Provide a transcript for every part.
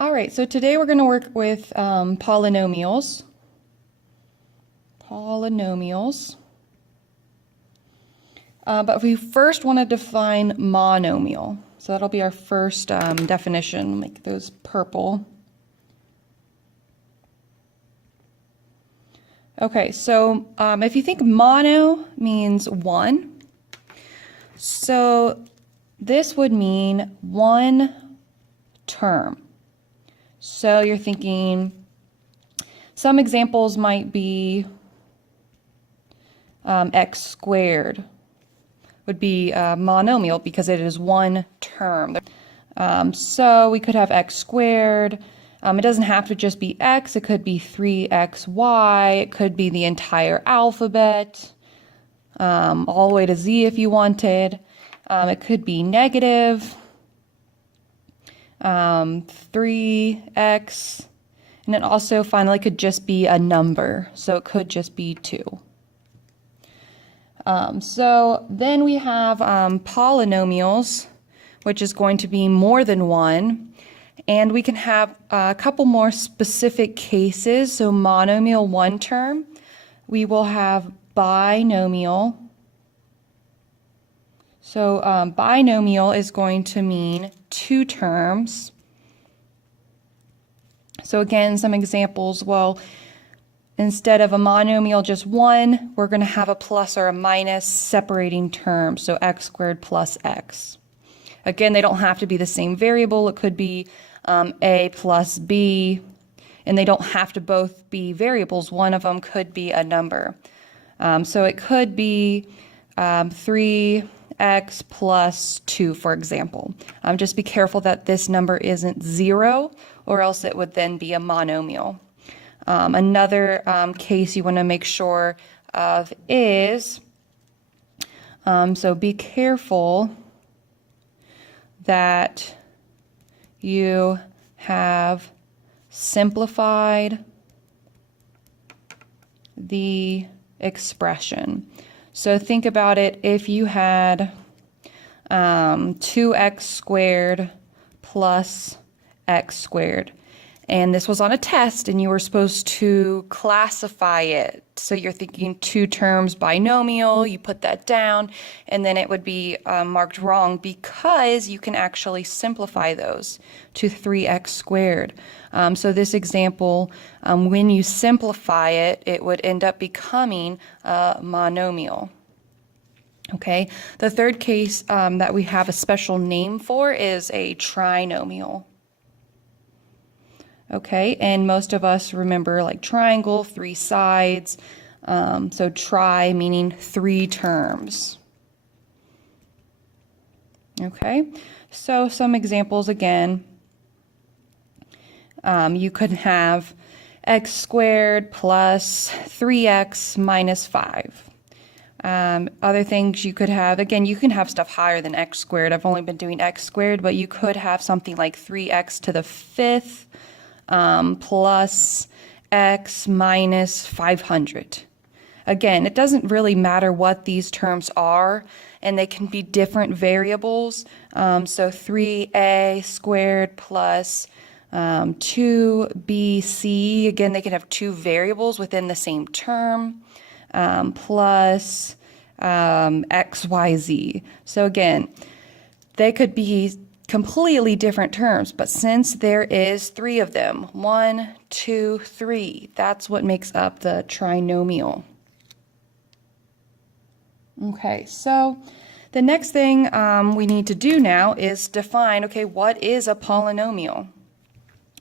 All right, so today we're going to work with polynomials. But we first want to define monomial. So that'll be our first definition. Make those purple. Okay, so if you think mono means one, so this would mean one term. So you're thinking, some examples might be x squared would be monomial because it is one term. So we could have x squared. It doesn't have to just be x. It could be 3xy. It could be the entire alphabet, all the way to z if you wanted. It could be negative 3x. And it also finally could just be a number. So it could just be 2. So then we have polynomials, which is going to be more than one. And we can have a couple more specific cases. So monomial one term, we will have binomial. So binomial is going to mean two terms. So again, some examples, well, instead of a monomial just one, we're going to have a plus or a minus separating terms, so x squared plus x. Again, they don't have to be the same variable. It could be a plus b, and they don't have to both be variables. One of them could be a number. So it could be 3x plus 2, for example. Just be careful that this number isn't 0, or else it would then be a monomial. Another case you want to make sure of is, so be careful that you have simplified the expression. So think about it, if you had 2x squared plus x squared, and this was on a test and you were supposed to classify it. So you're thinking two terms binomial, you put that down, and then it would be marked wrong because you can actually simplify those to 3x squared. So this example, when you simplify it, it would end up becoming a monomial. Okay, the third case that we have a special name for is a trinomial. Okay, and most of us remember like triangle, 3 sides. So tri meaning 3 terms. Okay, so some examples again. You could have x squared plus 3x minus 5. Other things you could have, again, you can have stuff higher than x squared. I've only been doing x squared, but you could have something like 3x to the 5th. Plus x minus 500. Again, it doesn't really matter what these terms are, and they can be different variables. So 3a squared plus 2bc, again, they can have two variables within the same term, plus xyz. So again, they could be completely different terms, but since there is 3 of them, 1, 2, 3, that's what makes up the trinomial. Okay, so the next thing we need to do now is define, okay, what is a polynomial?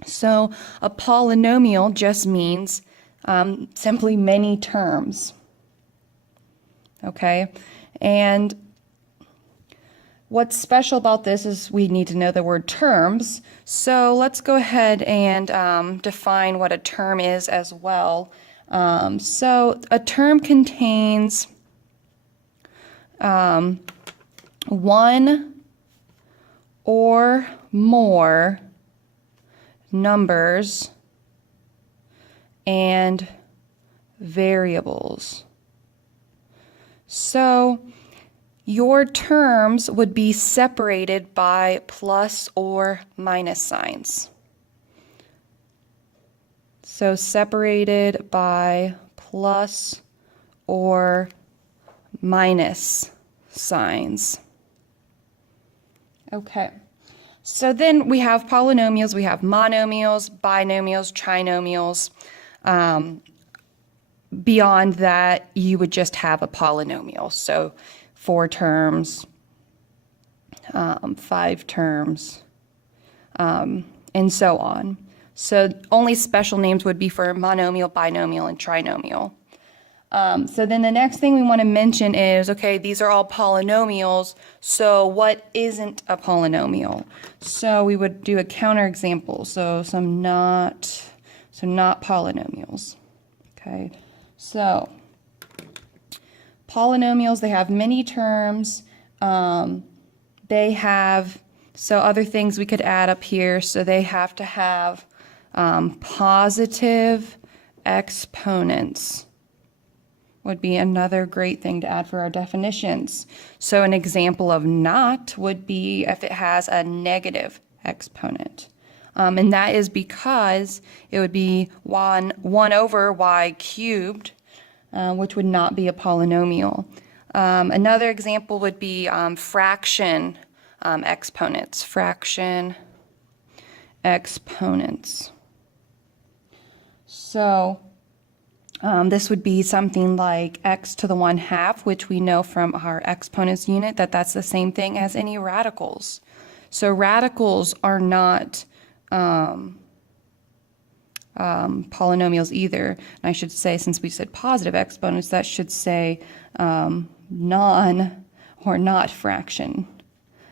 So a polynomial just means simply many terms. Okay, and what's special about this is we need to know the word terms. So let's go ahead and define what a term is as well. So a term contains one or more numbers and variables. So your terms would be separated by plus or minus signs. So separated by plus or minus signs. Okay, so then we have polynomials, we have monomials, binomials, trinomials. Beyond that, you would just have a polynomial. So 4 terms, 5 terms, and so on. So only special names would be for monomial, binomial, and trinomial. So then the next thing we want to mention is, okay, these are all polynomials, so what isn't a polynomial? So we would do a counterexample, so not polynomials, okay? So polynomials, they have many terms, they have, so other things we could add up here, so they have to have positive exponents. Would be another great thing to add for our definitions. So an example of not would be if it has a negative exponent. And that is because it would be 1 over y cubed, which would not be a polynomial. Another example would be fraction exponents. Fraction exponents. So this would be something like x to the 1/2, which we know from our exponents unit that that's the same thing as any radicals. So radicals are not polynomials either. And I should say, since we said positive exponents, that should say non or not fraction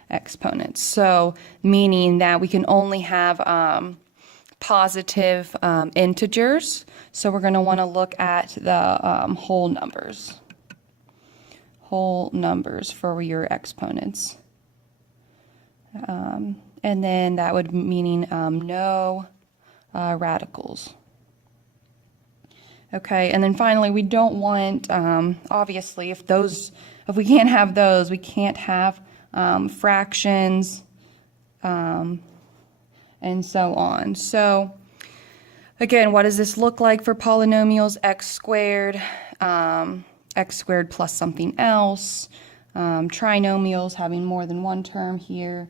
exponents. So meaning that we can only have positive integers. So we're going to want to look at the whole numbers for your exponents. And then that would meaning no radicals. Okay, and then finally, we don't want, obviously, if we can't have those, we can't have fractions, and so on. So again, what does this look like for polynomials? X squared plus something else. Trinomials having more than one term here.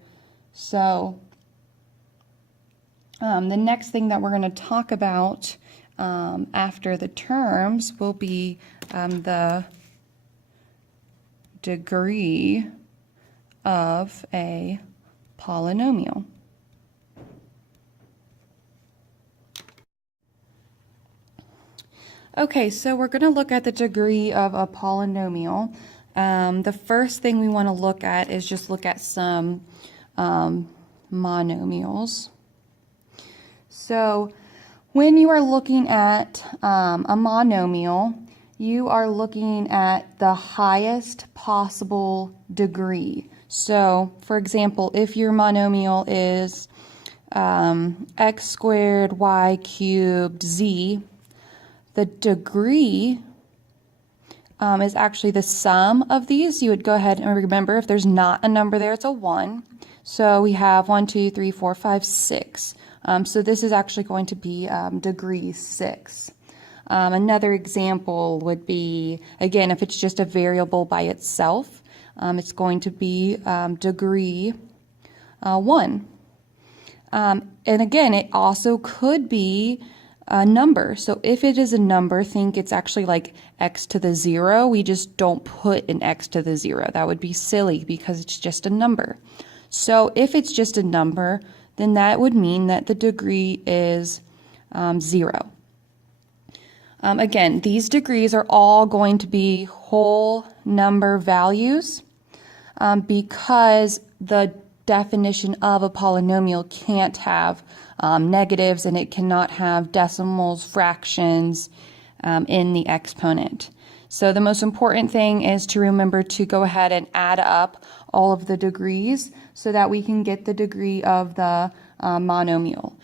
So the next thing that we're going to talk about after the terms will be the degree of a polynomial. Okay, so we're going to look at the degree of a polynomial. The first thing we want to look at is just look at some monomials. So when you are looking at a monomial, you are looking at the highest possible degree. So, for example, if your monomial is x squared y cubed z, the degree is actually the sum of these. You would go ahead and remember if there's not a number there, it's a 1. So we have 1, 2, 3, 4, 5, 6. So this is actually going to be degree 6. Another example would be, again, if it's just a variable by itself, it's going to be degree 1. And again, it also could be a number. So if it is a number, think it's actually like x to the 0. We just don't put an x to the 0. That would be silly because it's just a number. So if it's just a number, then that would mean that the degree is 0. Again, these degrees are all going to be whole number values because the definition of a polynomial can't have negatives and it cannot have decimals, fractions in the exponent. So the most important thing is to remember to go ahead and add up all of the degrees so that we can get the degree of the monomial.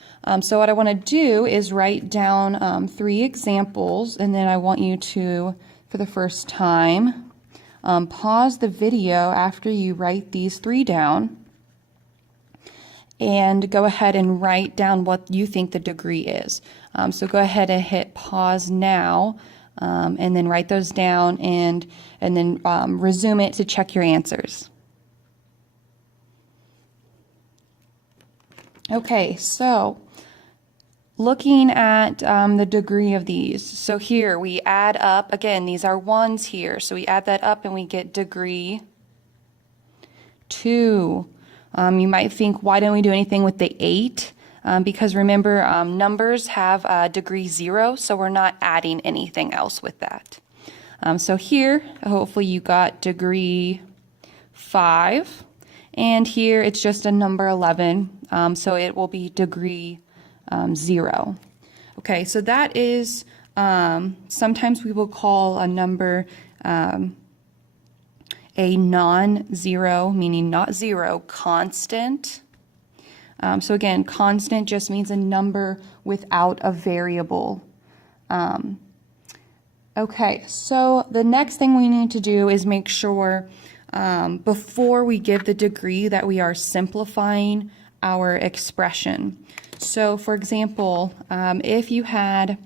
So what I want to do is write down 3 examples, and then I want you to, for the first time, pause the video after you write these 3 down. and go ahead and write down what you think the degree is. So go ahead and hit pause now, and then write those down, and then resume it to check your answers. Okay, so looking at the degree of these, so here we add up, again, these are ones here, so we add that up and we get degree 2. You might think, why don't we do anything with the 8? Because remember, numbers have degree 0, so we're not adding anything else with that. So here, hopefully you got degree 5, and here it's just a number 11, so it will be degree 0. Okay, so that is, sometimes we will call a number a non-zero, meaning not zero, constant. So again, constant just means a number without a variable. Okay, so the next thing we need to do is make sure before we give the degree that we are simplifying our expression. So for example, if you had,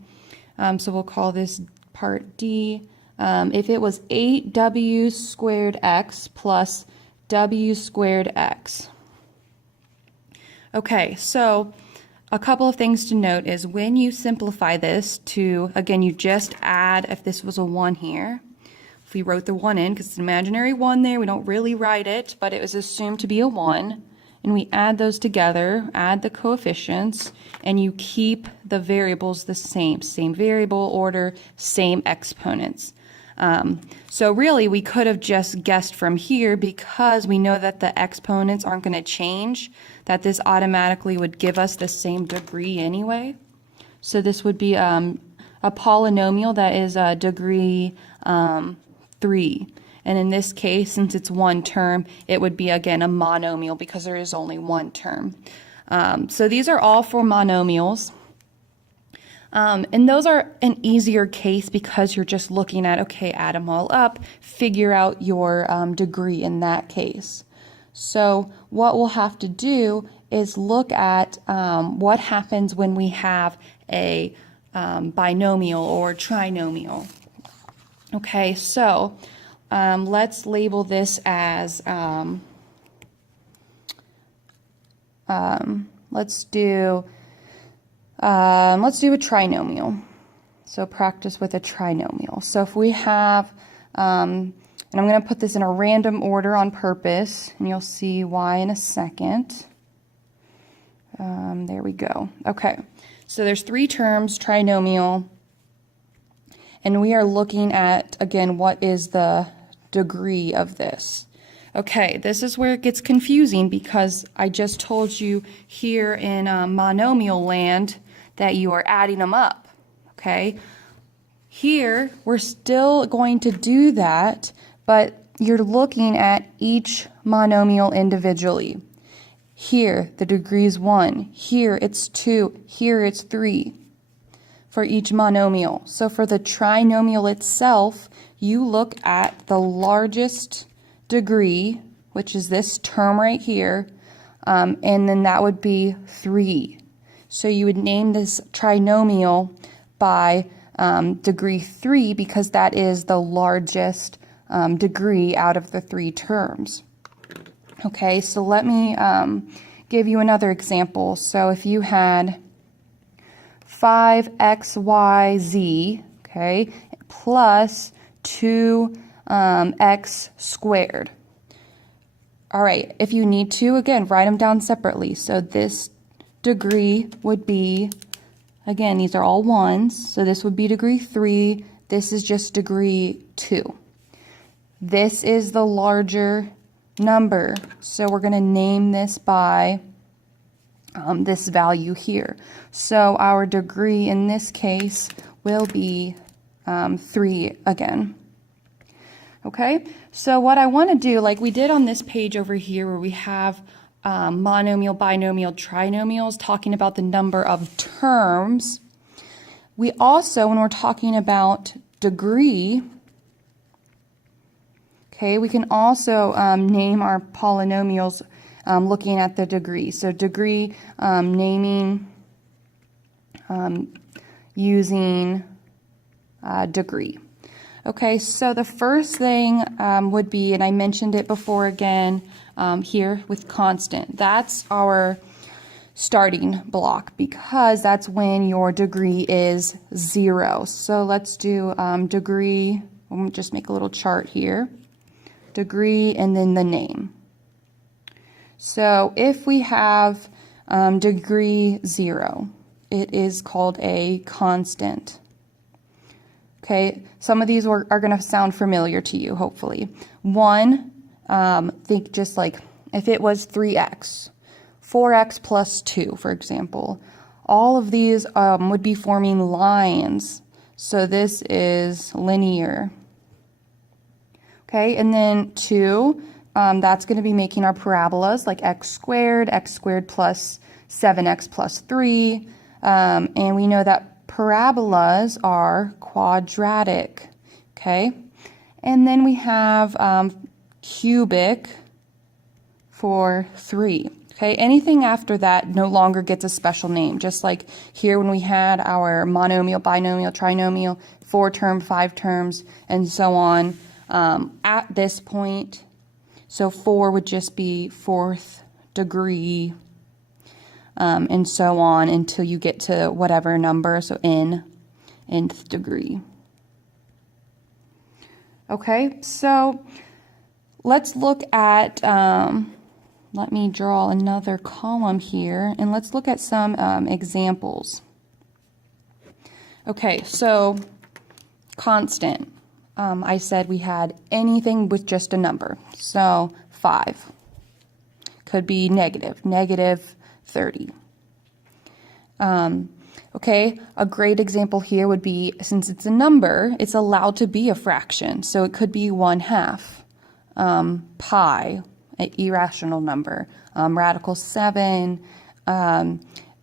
so we'll call this part D, if it was 8w squared x plus w squared x. Okay, so a couple of things to note is when you simplify this to, again, you just add, if this was a 1 here, if we wrote the 1 in, because it's an imaginary 1 there, we don't really write it, but it was assumed to be a 1, and we add those together, add the coefficients, and you keep the variables the same variable order, same exponents. So really, we could have just guessed from here, because we know that the exponents aren't going to change, that this automatically would give us the same degree anyway. So this would be a polynomial that is degree 3. And in this case, since it's one term, it would be, again, a monomial because there is only one term. So these are all for monomials. And those are an easier case because you're just looking at, okay, add them all up, figure out your degree in that case. So what we'll have to do is look at what happens when we have a binomial or trinomial. Okay, so let's label this as, let's do a trinomial. So practice with a trinomial. So if we have, and I'm going to put this in a random order on purpose, and you'll see why in a second. There we go. Okay, so there's 3 terms, trinomial, and we are looking at, again, what is the degree of this. Okay, this is where it gets confusing because I just told you here in monomial land that you are adding them up, okay? Here, we're still going to do that, but you're looking at each monomial individually. Here, the degree is 1. Here, it's 2. Here, it's 3 for each monomial. So for the trinomial itself, you look at the largest degree, which is this term right here, and then that would be 3. So you would name this trinomial by degree 3 because that is the largest degree out of the 3 terms. Okay, so let me give you another example. So if you had 5xyz, okay, plus 2x squared. All right, if you need to, again, write them down separately. So this degree would be, again, these are all ones, so this would be degree 3. This is just degree 2. This is the larger number, so we're going to name this by this value here. So our degree in this case will be 3 again. Okay, so what I want to do, like we did on this page over here where we have monomial, binomial, trinomials talking about the number of terms, we also, when we're talking about degree, okay, we can also name our polynomials looking at the degree. So degree naming using degree. Okay, so the first thing would be, and I mentioned it before again here with constant. That's our starting block because that's when your degree is 0. So let's do degree. We'll just make a little chart here. Degree and then the name. So if we have degree 0, it is called a constant. Okay, some of these are going to sound familiar to you, hopefully. 1, think just like if it was 3x, 4x plus 2, for example. All of these would be forming lines. So this is linear. Okay, and then 2, that's going to be making our parabolas like x squared plus 7x plus 3. And we know that parabolas are quadratic, okay? And then we have cubic for 3, okay? Anything after that no longer gets a special name, just like here when we had our monomial, binomial, trinomial, 4-term, 5 terms, and so on. At this point, so 4 would just be 4th degree, and so on until you get to whatever number, so nth degree. Okay, so let's look at, let me draw another column here, and let's look at some examples. Okay, so constant. I said we had anything with just a number, so 5. Could be negative 30. Okay, a great example here would be, since it's a number, it's allowed to be a fraction. So it could be 1/2, pi, an irrational number, radical 7, and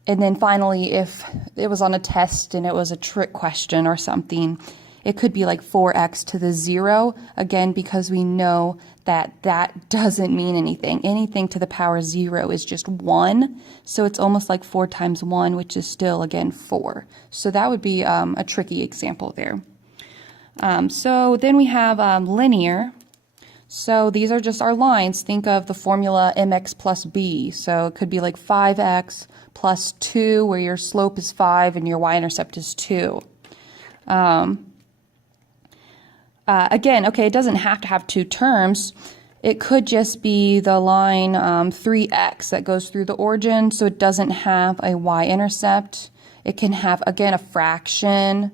then finally, if it was on a test and it was a trick question or something, it could be like 4x to the 0, again, because we know that that doesn't mean anything. Anything to the power 0 is just 1, so it's almost like 4 times 1, which is still, again, 4. So that would be a tricky example there. So then we have linear. So these are just our lines. Think of the formula mx plus b. So it could be like 5x plus 2, where your slope is 5 and your y-intercept is 2. Again, okay, it doesn't have to have 2 terms. It could just be the line 3x that goes through the origin, so it doesn't have a y-intercept. It can have, again, a fraction.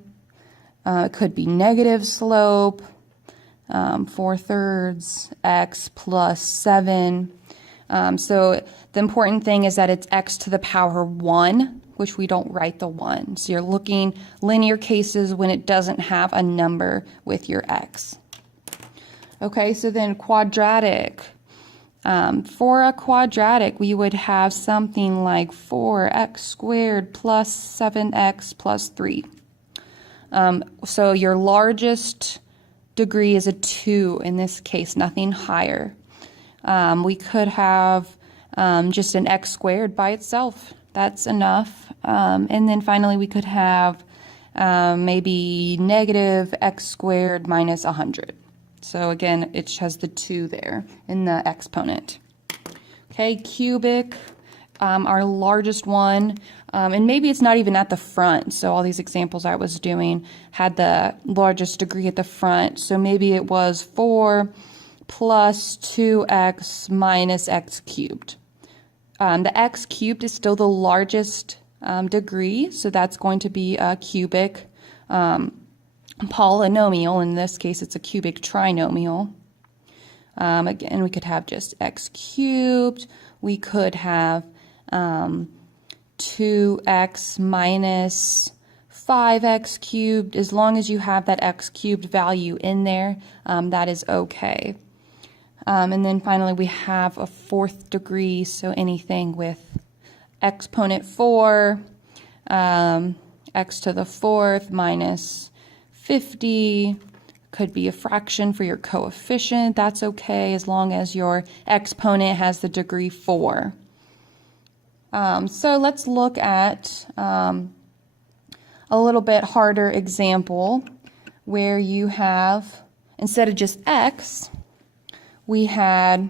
It could be negative slope, 4/3 x plus 7. So the important thing is that it's x to the power 1, which we don't write the 1. So you're looking linear cases when it doesn't have a number with your x. Okay, so then quadratic. For a quadratic, we would have something like 4x squared plus 7x plus 3. So your largest degree is a 2 in this case, nothing higher. We could have just an x squared by itself. That's enough. And then finally we could have maybe negative x squared minus 100. So again, it has the 2 there in the exponent. Okay, cubic, our largest one, and maybe it's not even at the front. So all these examples I was doing had the largest degree at the front. So maybe it was 4 plus 2x minus x cubed. The x cubed is still the largest degree, so that's going to be a cubic polynomial. In this case, it's a cubic trinomial. Again, we could have just x cubed. We could have 2x minus 5x cubed. As long as you have that x cubed value in there, that is okay. And then finally, we have a 4th degree, so anything with exponent 4, x to the 4th minus 50, Could be a fraction for your coefficient. That's okay as long as your exponent has the degree 4. So let's look at a little bit harder example where you have, instead of just x, we had,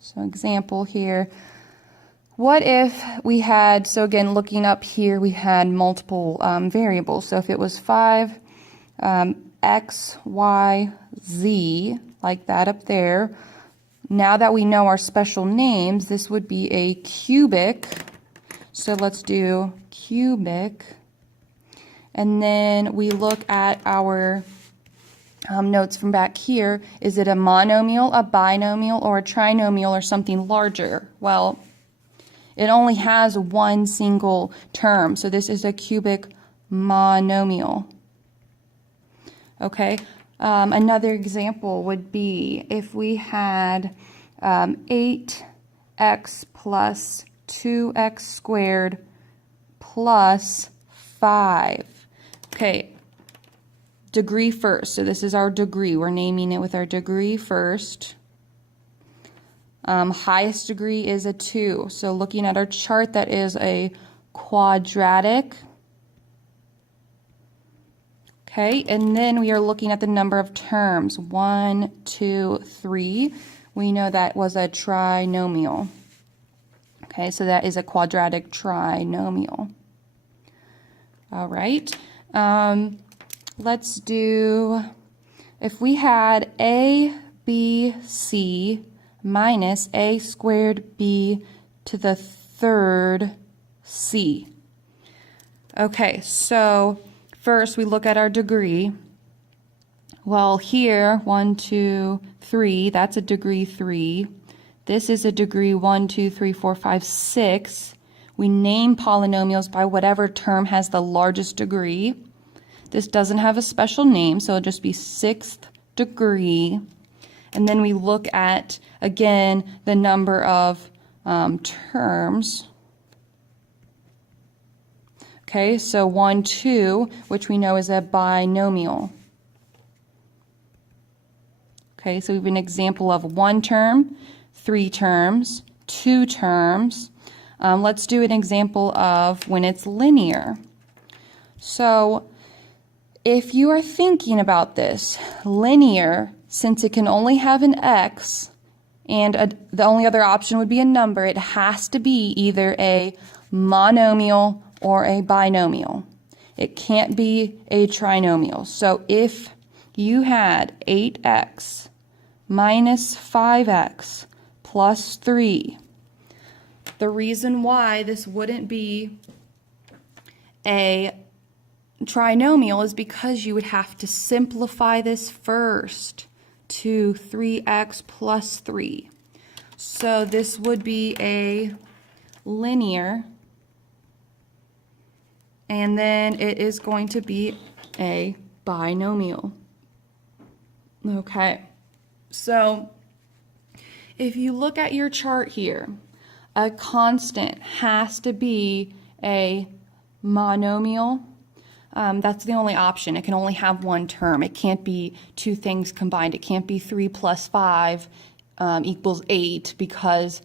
so example here, what if we had, so again, looking up here, we had multiple variables. So if it was 5, x, y, z, like that up there, now that we know our special names, this would be a cubic. So let's do cubic. And then we look at our notes from back here. Is it a monomial, a binomial, or a trinomial, or something larger? Well, it only has one single term, so this is a cubic monomial. Okay, another example would be if we had 8x plus 2x squared plus 5. Okay, degree first. So this is our degree. We're naming it with our degree first. Highest degree is a 2. So looking at our chart, that is a quadratic. Okay, and then we are looking at the number of terms. 1, 2, 3. We know that was a trinomial. Okay, so that is a quadratic trinomial. All right. Let's do, if we had a, b, c minus a squared b to the third c. Okay, so first we look at our degree. Well, here, 1, 2, 3, that's a degree 3. This is a degree 1, 2, 3, 4, 5, 6. We name polynomials by whatever term has the largest degree. This doesn't have a special name, so it'll just be 6th degree. And then we look at, again, the number of terms. Okay, so 1, 2, which we know is a binomial. Okay, so we have an example of 1 term, 3 terms, 2 terms. Let's do an example of when it's linear. So if you are thinking about this, linear, since it can only have an x and the only other option would be a number, it has to be either a monomial or a binomial. It can't be a trinomial. So if you had 8x minus 5x plus 3, the reason why this wouldn't be a trinomial is because you would have to simplify this first to 3x plus 3. So this would be a linear, and then it is going to be a binomial. Okay, so if you look at your chart here, a constant has to be a monomial. That's the only option. It can only have one term. It can't be two things combined. It can't be 3 plus 5 equals 8, because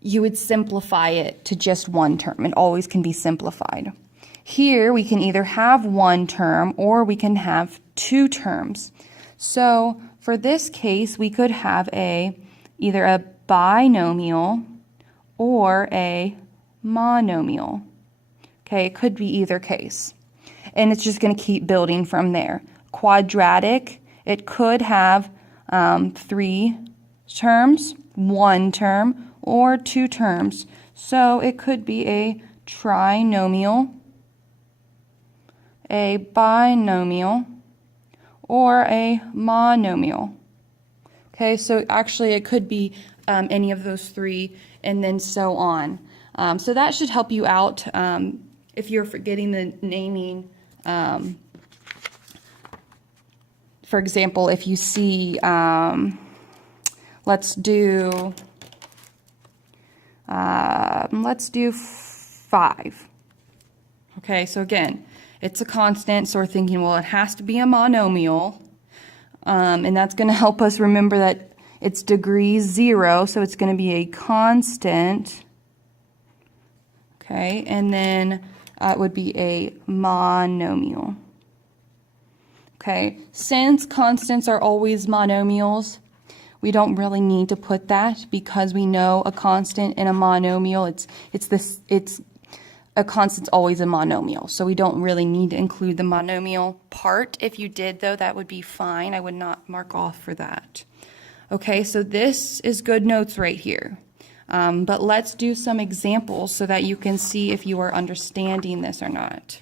you would simplify it to just one term. It always can be simplified. Here we can either have one term or we can have 2 terms. So for this case, we could have either a binomial or a monomial. Okay, it could be either case. And it's just going to keep building from there. Quadratic, it could have 3 terms, 1 term, or 2 terms. So it could be a trinomial, a binomial, or a monomial. Okay, so actually it could be any of those 3, and then so on. So that should help you out if you're forgetting the naming. For example, if you see, let's do 5. Okay, so again, It's a constant, so we're thinking, well, it has to be a monomial. And that's going to help us remember that it's degree 0, so it's going to be a constant. Okay, and then it would be a monomial. Okay, since constants are always monomials, we don't really need to put that because we know a constant in a monomial, it's a constant's always a monomial, so we don't really need to include the monomial part. If you did, though, that would be fine. I would not mark off for that. Okay, so this is good notes right here. But let's do some examples so that you can see if you are understanding this or not.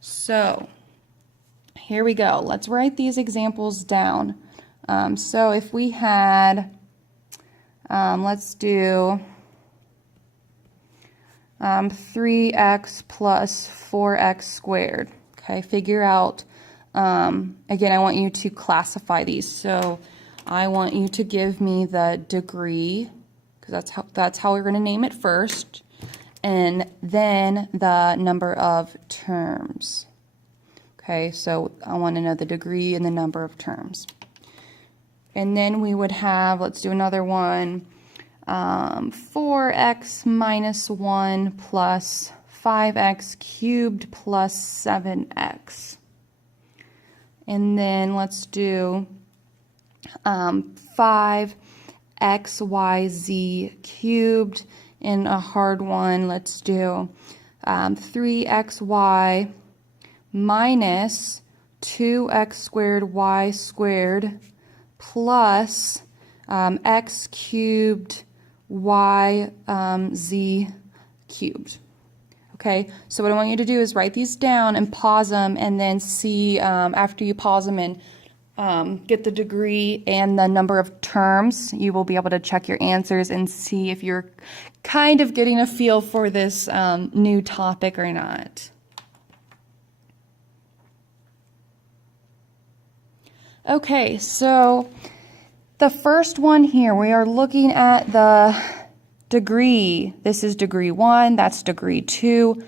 So here we go. Let's write these examples down. So if we had, let's do 3x plus 4x squared. Okay, figure out, again, I want you to classify these. So I want you to give me the degree, because that's how we're going to name it first, and then the number of terms. Okay, so I want to know the degree and the number of terms. And then we would have, let's do another one, 4x minus 1 plus 5x cubed plus 7x. And then let's do 5xyz cubed. In a hard one, let's do 3xy minus 2x squared y squared plus x cubed y z cubed. Okay, so what I want you to do is write these down and pause them, and then see after you pause them and get the degree and the number of terms, you will be able to check your answers and see if you're kind of getting a feel for this new topic or not. Okay, so the first one here, we are looking at the degree. This is degree 1, that's degree 2.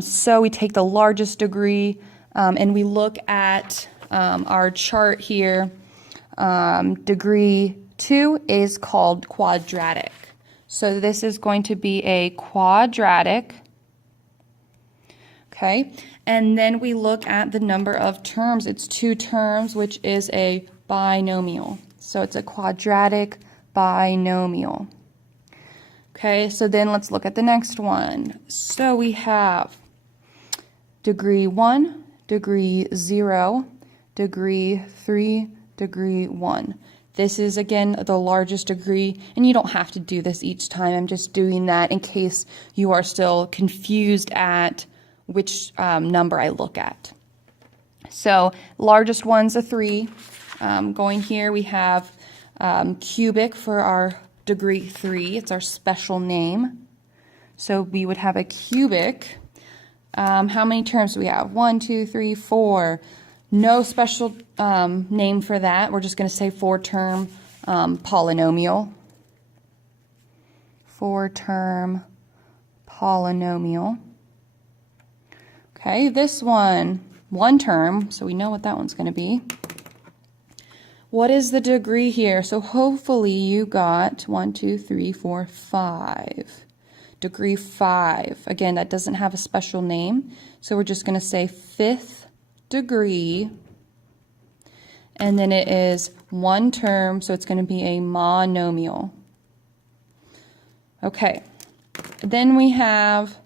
So we take the largest degree and we look at our chart here. Degree 2 is called quadratic. So this is going to be a quadratic. Okay, and then we look at the number of terms. It's 2 terms, which is a binomial. So it's a quadratic binomial. Okay, so then let's look at the next one. So we have degree 1, degree 0, degree 3, degree 1. This is, again, the largest degree, and you don't have to do this each time. I'm just doing that in case you are still confused at which number I look at. So largest one's a 3. Going here, we have cubic for our degree 3. It's our special name. So we would have a cubic. How many terms do we have? 1, 2, 3, 4. No special name for that. We're just going to say 4-term polynomial. 4-term polynomial. Okay, this one, 1 term, so we know what that one's going to be. What is the degree here? So hopefully you got 1, 2, 3, 4, 5. Degree 5. Again, that doesn't have a special name, so we're just going to say 5th degree. And then it is 1 term, so it's going to be a monomial. Okay, then we have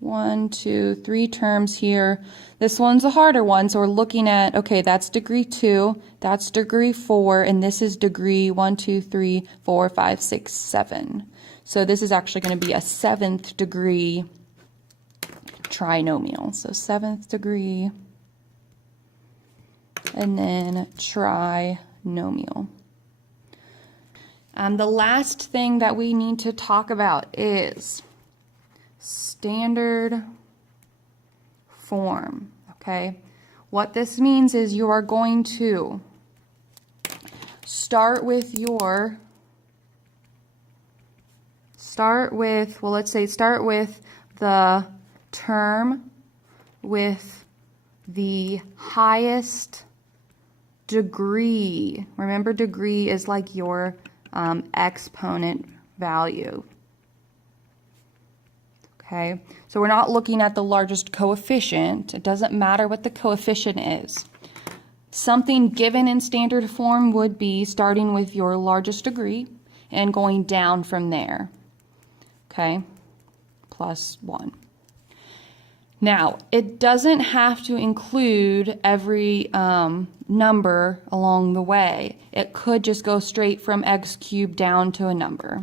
1, 2, 3 terms here. This one's a harder one, so we're looking at, okay, that's degree 2, that's degree 4, and this is degree 1, 2, 3, 4, 5, 6, 7. So this is actually going to be a 7th degree trinomial. So 7th degree, and then trinomial. The last thing that we need to talk about is standard form, okay? What this means is you are going to start with, let's say start with the term with the highest degree. Remember, degree is like your exponent value. Okay, so we're not looking at the largest coefficient. It doesn't matter what the coefficient is. Something given in standard form would be starting with your largest degree and going down from there. Okay, plus 1. Now, it doesn't have to include every number along the way. It could just go straight from x cubed down to a number.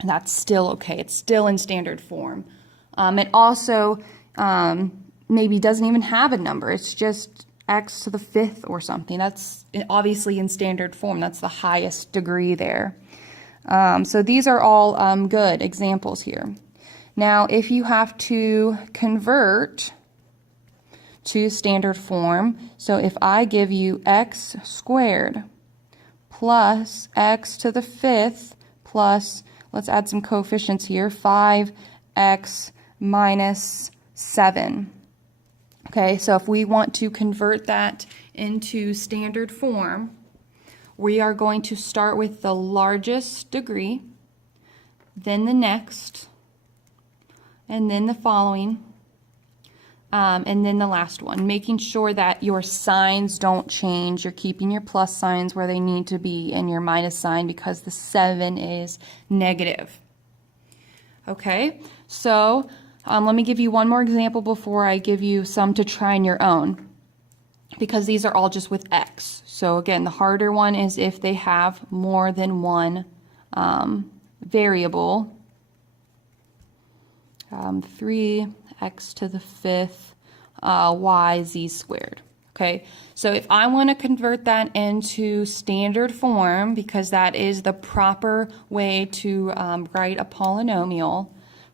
And that's still okay. It's still in standard form. It also maybe doesn't even have a number. It's just x to the 5th or something. That's obviously in standard form. That's the highest degree there. So these are all good examples here. Now, if you have to convert to standard form, so if I give you x squared plus x to the 5th plus, let's add some coefficients here, 5x minus 7. Okay, so if we want to convert that into standard form, we are going to start with the largest degree, then the next, and then the following, and then the last one, making sure that your signs don't change. You're keeping your plus signs where they need to be and your minus sign because the 7 is negative. Okay, so let me give you one more example before I give you some to try on your own, because these are all just with x. So again, the harder one is if they have more than one variable. 3x to the 5th yz squared. Okay, so if I want to convert that into standard form, because that is the proper way to write a polynomial,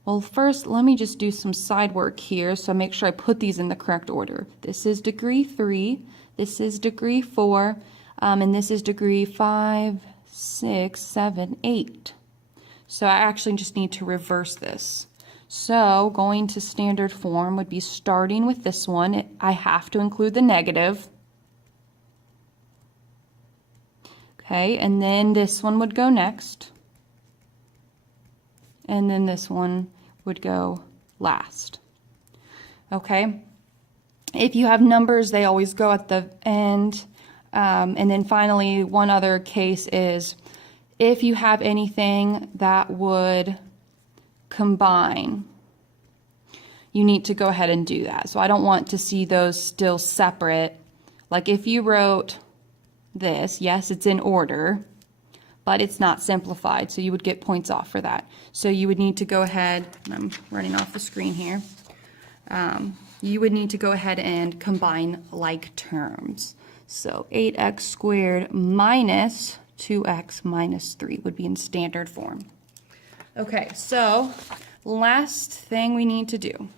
well, first let me just do some side work here so make sure I put these in the correct order. This is degree 3, this is degree 4, and this is degree 5, 6, 7, 8. So I actually just need to reverse this. So going to standard form would be starting with this one. I have to include the negative. Okay, and then this one would go next. And then this one would go last. Okay, if you have numbers, they always go at the end. And then finally, one other case is if you have anything that would combine, you need to go ahead and do that. So I don't want to see those still separate. Like if you wrote this, yes, it's in order, but it's not simplified, so you would get points off for that. So you would need to go ahead, and I'm running off the screen here, you would need to go ahead and combine like terms. So 8x squared minus 2x minus 3 would be in standard form. Okay, so last thing we need to do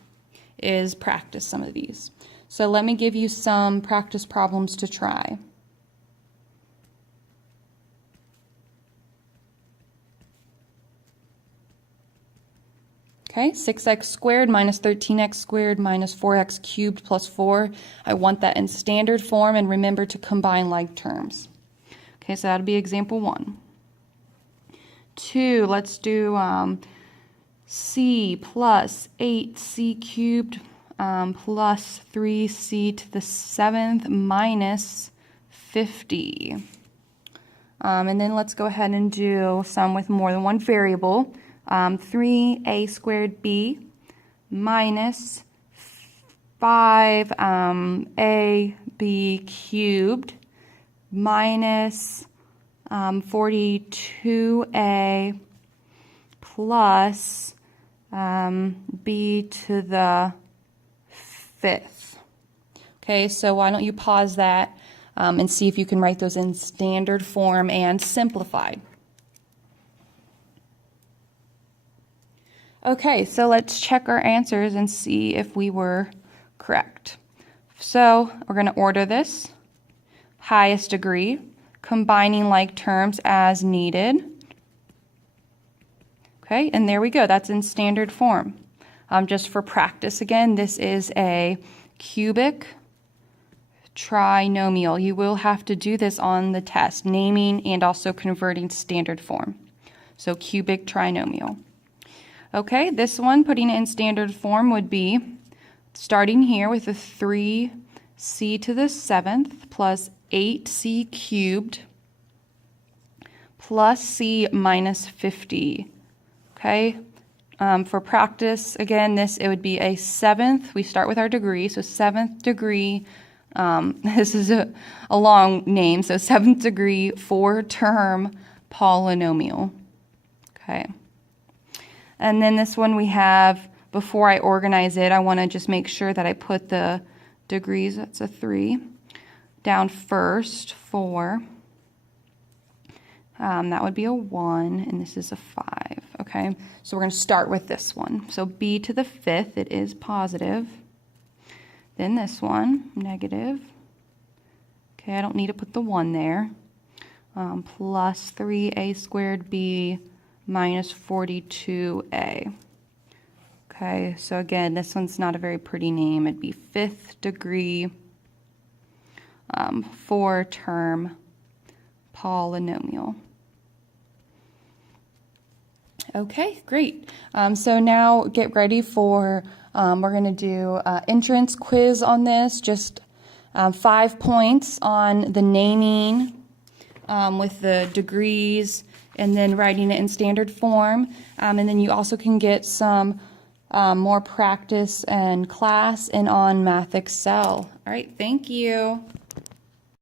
is practice some of these. So let me give you some practice problems to try. Okay, 6x squared minus 13x squared minus 4x cubed plus 4. I want that in standard form, and remember to combine like terms. Okay, so that would be example 1. 2, let's do c plus 8c cubed plus 3c to the 7th minus 50. And then let's go ahead and do some with more than one variable. 3a squared b minus 5ab cubed minus 42a plus b to the 5th. Okay, so why don't you pause that and see if you can write those in standard form and simplified. Okay, so let's check our answers and see if we were correct. So we're going to order this. Highest degree, combining like terms as needed. Okay, and there we go. That's in standard form. Just for practice again, this is a cubic trinomial. You will have to do this on the test, naming and also converting to standard form. So cubic trinomial. Okay, this one, putting it in standard form would be starting here with a 3c to the 7th plus 8c cubed plus c minus 50. Okay, for practice, again, it would be a 7th. We start with our degree, so 7th degree. This is a long name, so 7th degree 4-term polynomial. Okay. And then this one we have, before I organize it, I want to just make sure that I put the degrees, that's a 3, down first, 4. That would be a 1, and this is a 5, okay? So we're going to start with this one. So b to the 5th, it is positive. Then this one, negative. Okay, I don't need to put the 1 there. Plus 3a squared b minus 42a. Okay, so again, this one's not a very pretty name. It'd be 5th degree 4-term polynomial. Okay, great. So now get ready for, we're going to do an entrance quiz on this, just 5 points on the naming with the degrees and then writing it in standard form. And then you also can get some more practice in class and on Math Excel. All right, thank you.